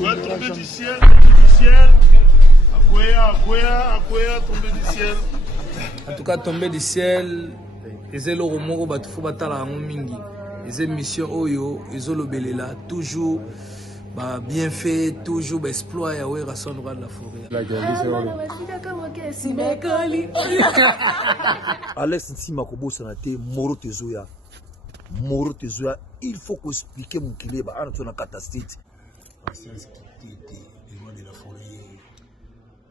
Ouais, tombé du ciel, tombé du ciel. Akwea, tombé du ciel. En tout cas, tombé du ciel. Et le romoro batufo batala mingi. Et mission oyo, ezolobelela toujours bien fait, toujours exploit ya we rason droit de la forêt. Alex Ntima kobosa na te Moro Tezoya. Moro Tezoya, il faut qu'on explique mon kilé ba ana tona catastrophe. De la forêt.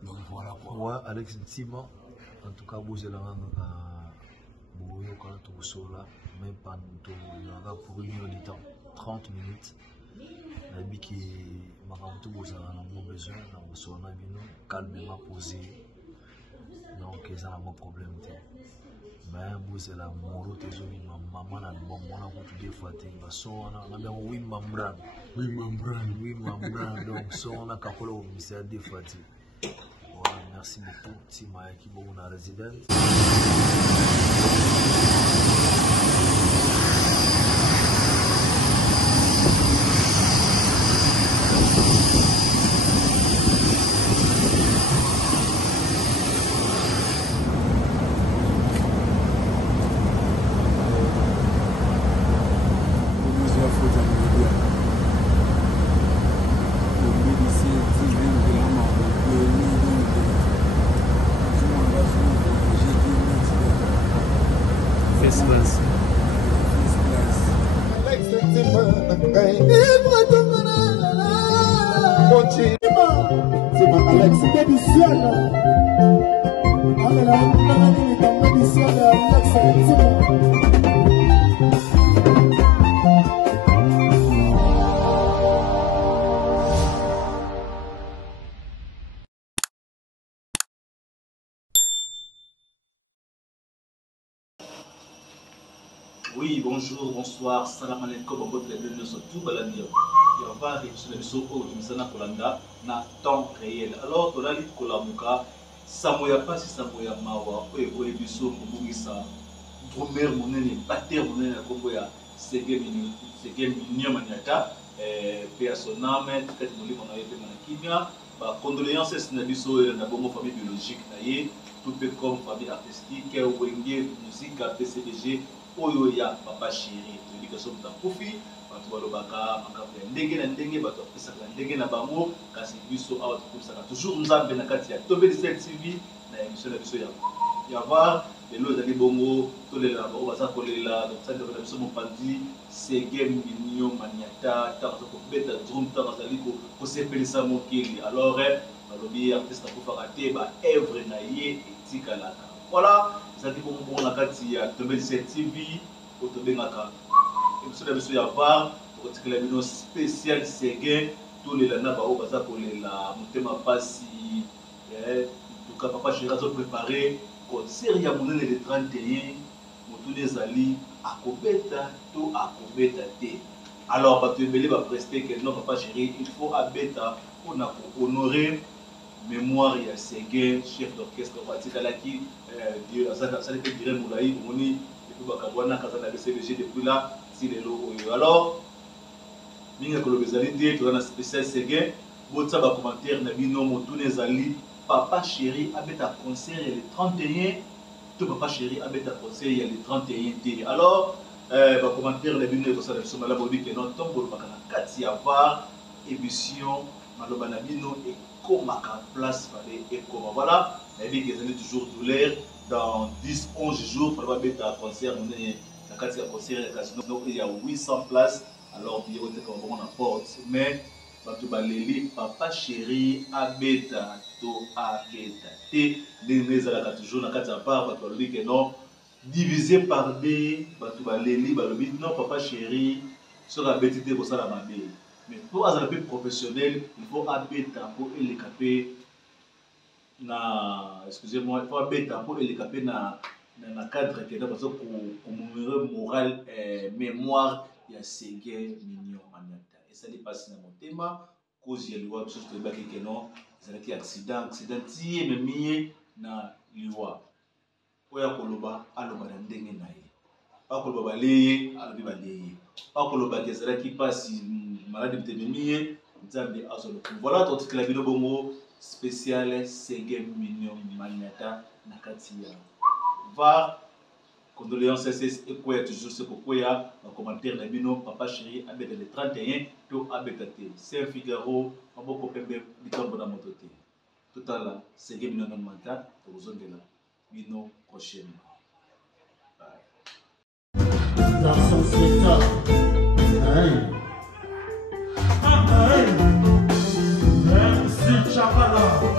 Donc voilà quoi. Ouais, Alex Ntima en tout cas boze la nganga boyo quand tout sola même pas pour une heure de temps 30 minutes. Nabi qui makamto boza na mon besoin na bosona bino calmement posé. Donc ça n'a pas de problème. Mais vous êtes la Moro Tezoya, maman a bon mon a beaucoup de fois t'es va sonner on a bien oui membran donc sonner capolo c'est des fois t'es. Voilà, merci beaucoup Tima qui bon na résident. Oui, bonjour, bonsoir, salam alaikum, votre bienvenue sur tout Balania. Et on va arriver sur l'émission où nous sommes na temps réel. Alors, on a dit que la mouka, Samoya pas si Samoya mawa, ou émission pour vous ça, drummer monene, batteur monene, comme ya, c'est game mignon maniata, paix à son âme, peut-être nous on avait fait manakimia, condoléances na biso na bongo famille biologique naie, tout peu comme famille artistique, wenge musique, PCDG. Oyo ya papa chéri l'éducation de Kofi bato balobaka makambo ya ndenge na ndenge bato apesaka ndenge na bango kasi biso awa tokomisaka toujours nzambe na kati ya Tombé 17 TV na émission na biso ya var lelo ezali bongo tolela bango baza kolela donc sali na biso mopanzi Segem Mignon Maniata ntango aza kobeta drum ntango azali kosepelisa mokili alors balobi artiste akofaka te baevre na ye etikalaka. Voilà, ça dit bon la carte Tombé 17 TV, au Tombé Ngaka. Et puis sur la var, pour que la vidéo spéciale Segem, tous les lana bao baza pour les la motema passi, tout cas papa chéri a préparé concert ya monene le 31, motune zali akobeta to akobeta te. Alors ba te belé ba prester que non papa chéri, il faut abeta on a honorer mémoire ya Segem chef d'orchestre Watikalaki Dieu ça fait dire Moulaï Moni et puis Bakabwana Kazana BCDG depuis là si les logos alors minga ko lobezali te to na spécial Segem botsa ba commentaire na bino motune zali papa chéri abeta concert le 31 to papa chéri abeta concert le 31 te alors ba commentaire na bino to ça na biso malabo bi que non tombo bakana kati ya var émission maloba na bino et comme à place fallait et comme voilà mais bien qu'ils ont toujours douleur dans 10-11 jours il va mettre un concert la carte de concert donc il y a 800 places alors il y a comme on apporte mais tu baleli papa chéri abeta to abeta te les la toujours la carte à part tu lui que non divisé par deux tu baleli balobi non papa chéri sur la bêtise pour ça la mabé. Mais pour être plus professionnel, il faut habiter pour les caper na excusez-moi, il faut habiter pour les caper na cadre qui est parce que pour moral mémoire il y a Segem Mignon Maniata et ça dépasse dans mon thème cause il y a loi chose que baki que non c'est un accident ti même na loi oya koloba aloba na ndenge na ye akoloba baleye alobi baleye akoloba kezala ki pasi malade de mimier Nzambe azolo. Voilà ton titre la vidéo bongo spécial 5 millions maniata nakatia. Va condoléances et quoi toujours ce pourquoi en commentaire la bino papa chéri avec le 31 to abetate. C'est Figaro maboko pembe bitombo na mototé. Tout à l'heure 5 millions maniata aux là. Bino prochaine. Dans son secteur. Merci Chabala.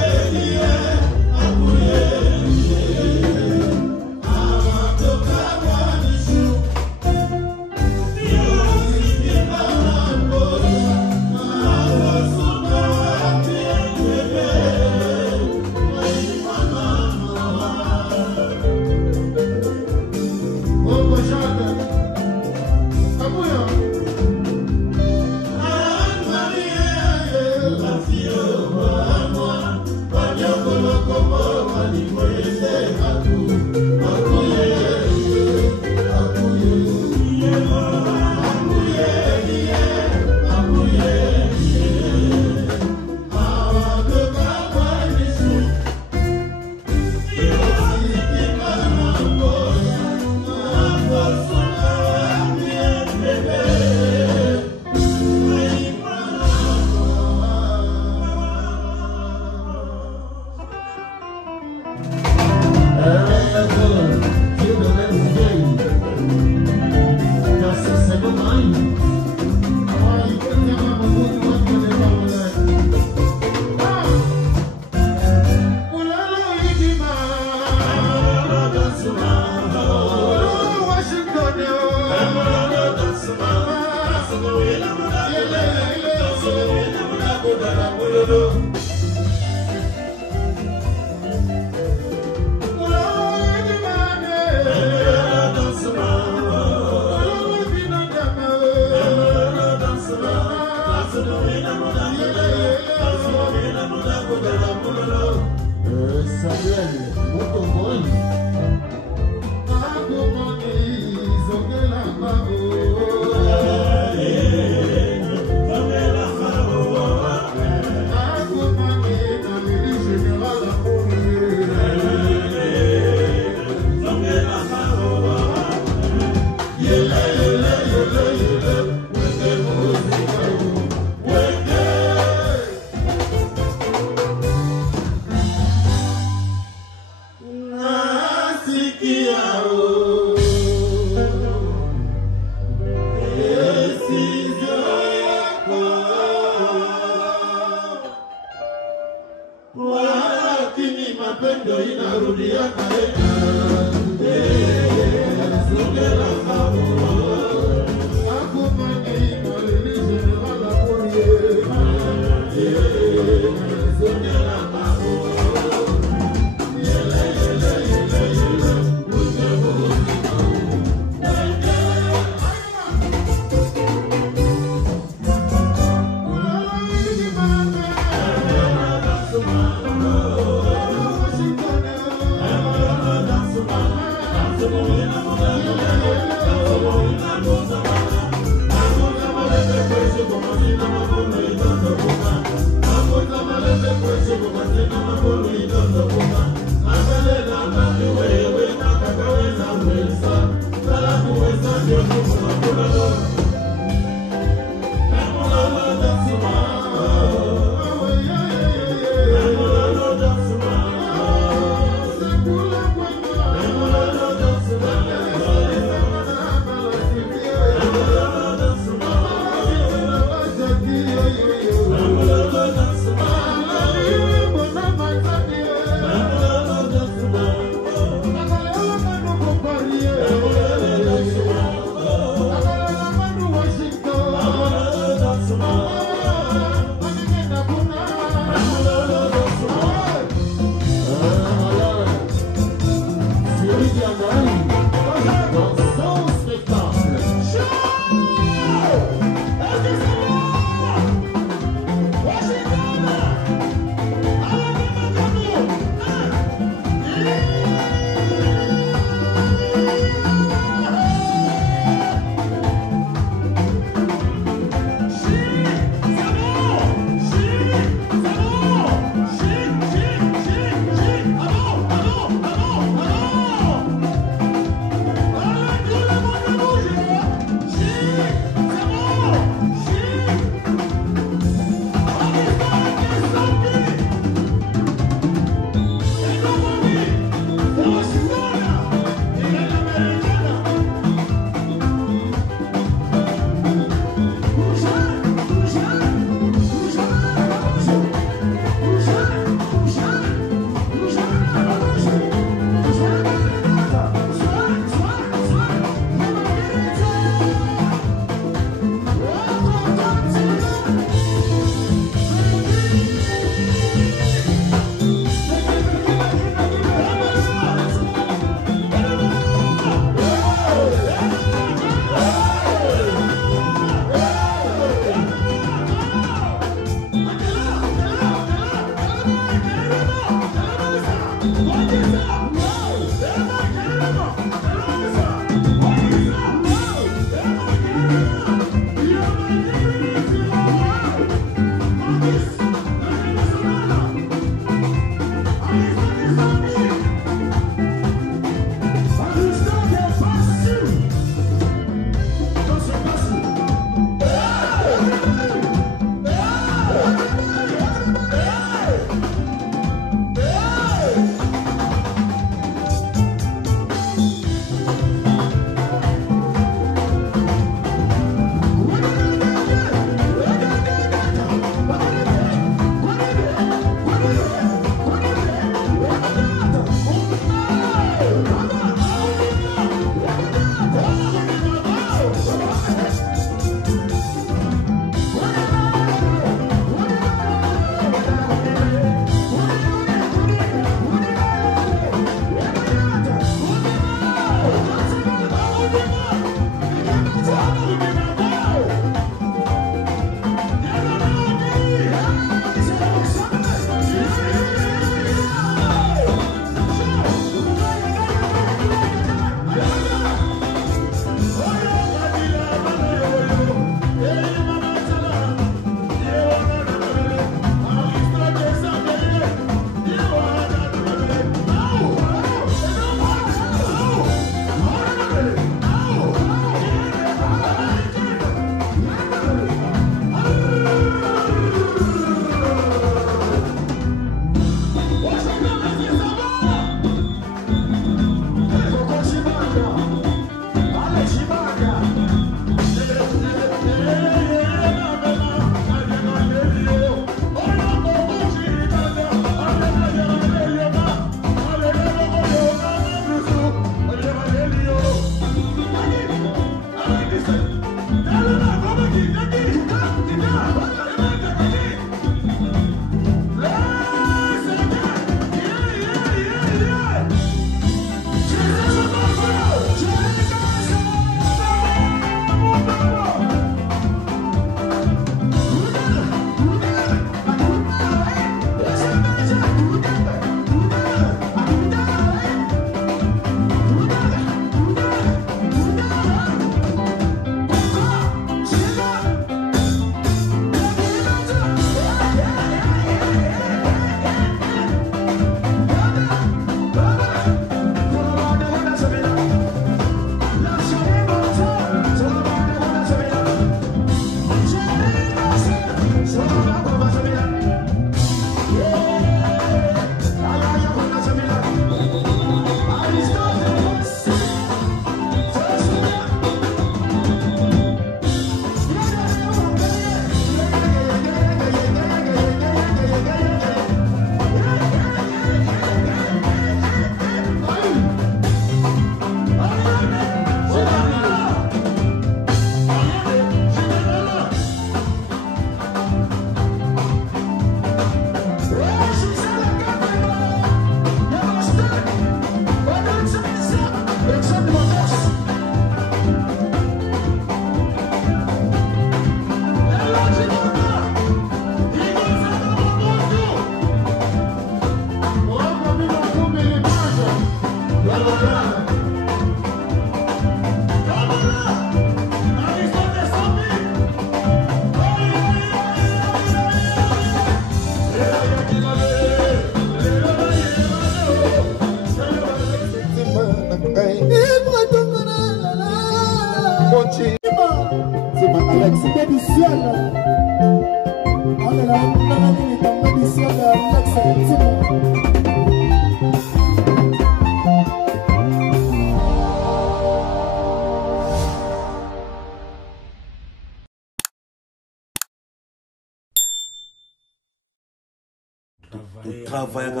Travailler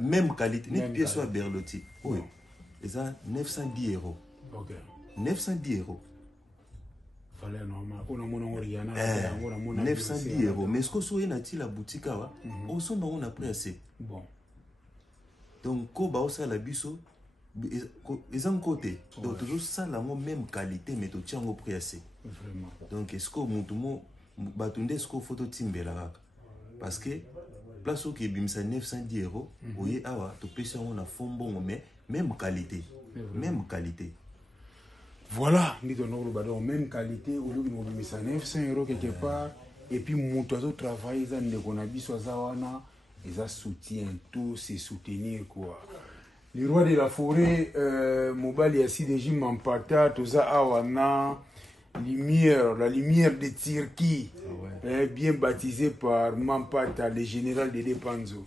même qualité, une pièce à Berlotti. Oui. Et ça, 910 €. Ok. 910 €. Fallait normal. On a 910 €. Mais ce que soit dans la boutique, on s'en va on a pris assez. Bon. Donc, quand on a la biso, ils ont côté. Donc, toujours ça la même qualité, mais tu tiens au prix assez. Vraiment. Donc, est-ce que mon batunde est-ce que photo timbe là? Parce que place où qui bimsa 910 €, oui, awa, tu peux savoir on a fond bon, mais même qualité. Même qualité. Voilà, nous avons même qualité, au lieu de nous mettre 900 € quelque part, et puis nous avons travaillé, ils ont soutien, tout c'est soutenir quoi. Les rois de la forêt, Mobali a si déjà m'empata, tout ça awana, lumière, la lumière de Turquie, bien baptisé par Mampata, le général de Depanzo.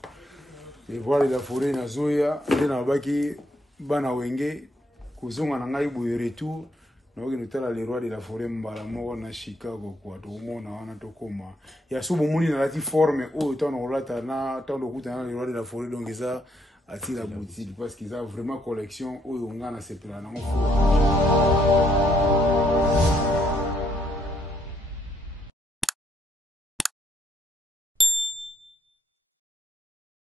Les rois de la forêt Nazoya, Denabaki, Banawenge, Kuzonga Nangai Bouyeretu, Noginutala les rois de la forêt Mbalamo na Chicago quoi, tout le monde a tokoma. Il y a souvent moni na lati forme au temps on lata na temps de kuta les rois de la forêt donc ça attire la boutique parce qu'ils ont vraiment collection au on a na sepela na